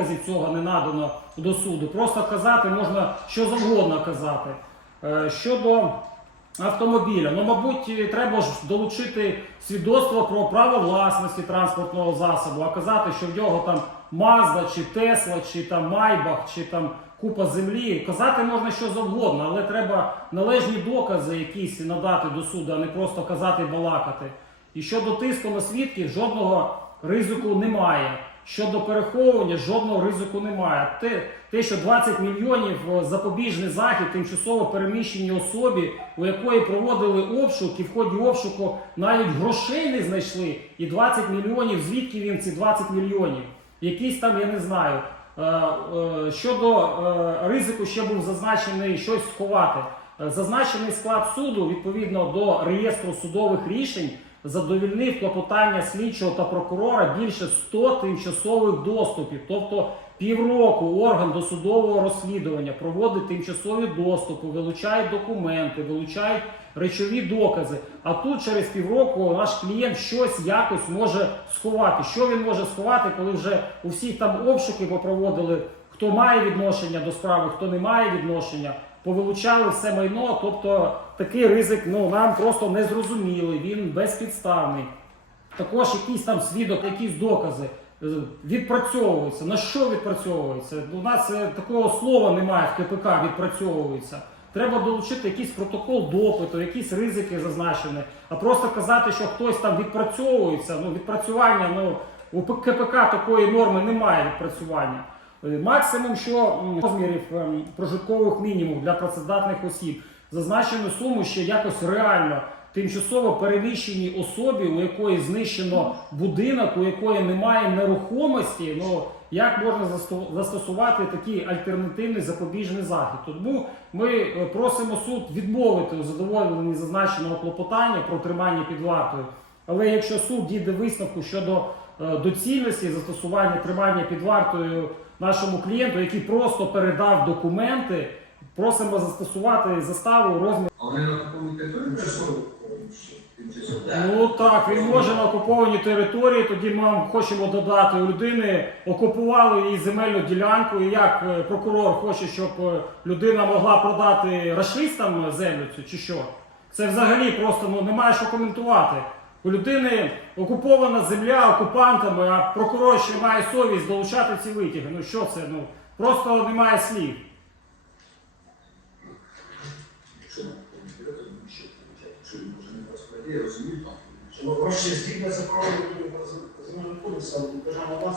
доказів цього не надано до суду. Просто казати можна що завгодно казати. Е, Щодо автомобіля, ну, мабуть, треба ж долучити свідоцтво про право власності транспортного засобу, а казати, що в нього там Мазда, чи Тесла, чи там Майбах, чи там купа землі. Казати можна що завгодно, але треба належні докази якісь надати до суду, а не просто казати балакати. І щодо тиску на свідків, жодного ризику немає. Щодо переховування, жодного ризику немає. Те, те, що 20 мільйонів е, запобіжний захід тимчасово переміщеній особі, у якої проводили обшук, і в ході обшуку навіть грошей не знайшли, і 20 мільйонів, звідки він ці 20 мільйонів? Якісь там, я не знаю. Е, е, Щодо ризику ще був зазначений щось сховати. Зазначений склад суду відповідно до реєстру судових рішень задовільнив клопотання слідчого та прокурора більше 100 тимчасових доступів. Тобто півроку орган досудового розслідування проводить тимчасові доступи, вилучає документи, вилучають речові докази. А тут через півроку наш клієнт щось якось може сховати. Що він може сховати, коли вже у всіх там обшуки попроводили, хто має відношення до справи, хто не має відношення, повилучали все майно. Тобто такий ризик ну, нам просто не зрозумілий, він безпідставний. Також якийсь там свідок, якісь докази е, відпрацьовуються. На що відпрацьовується? У нас е, такого слова немає в КПК, відпрацьовується. Треба долучити якийсь протокол допиту, якісь ризики зазначені. А просто казати, що хтось там відпрацьовується, ну відпрацювання, ну у КПК такої норми немає відпрацювання. Е, Максимум, що розмірів ем, прожиткових мінімумів для працездатних осіб, зазначену суму ще якось реально тимчасово переміщеній особі, у якої знищено будинок, у якої немає нерухомості. Ну як можна засто- застосувати такий альтернативний запобіжний захід? Тому ми е, просимо суд відмовити у задоволенні зазначеного клопотання про тримання під вартою. Але якщо суд дійде висновку щодо е, доцільності застосування тримання під вартою нашому клієнту, який просто передав документи, просимо застосувати заставу у розмірі. А вони на такому території? Тимчасово. Ну так, він може на окупованій території. Тоді ми хочемо додати у людини, окупували її земельну ділянку. І як е, прокурор хоче, щоб е, людина могла продати рашистам землю цю чи що? Це взагалі просто ну немає що коментувати. У людини окупована земля окупантами, а прокурор ще має совість долучати ці витяги. Ну що це? Ну просто немає слів. Що гроші згідно закону земельного державна.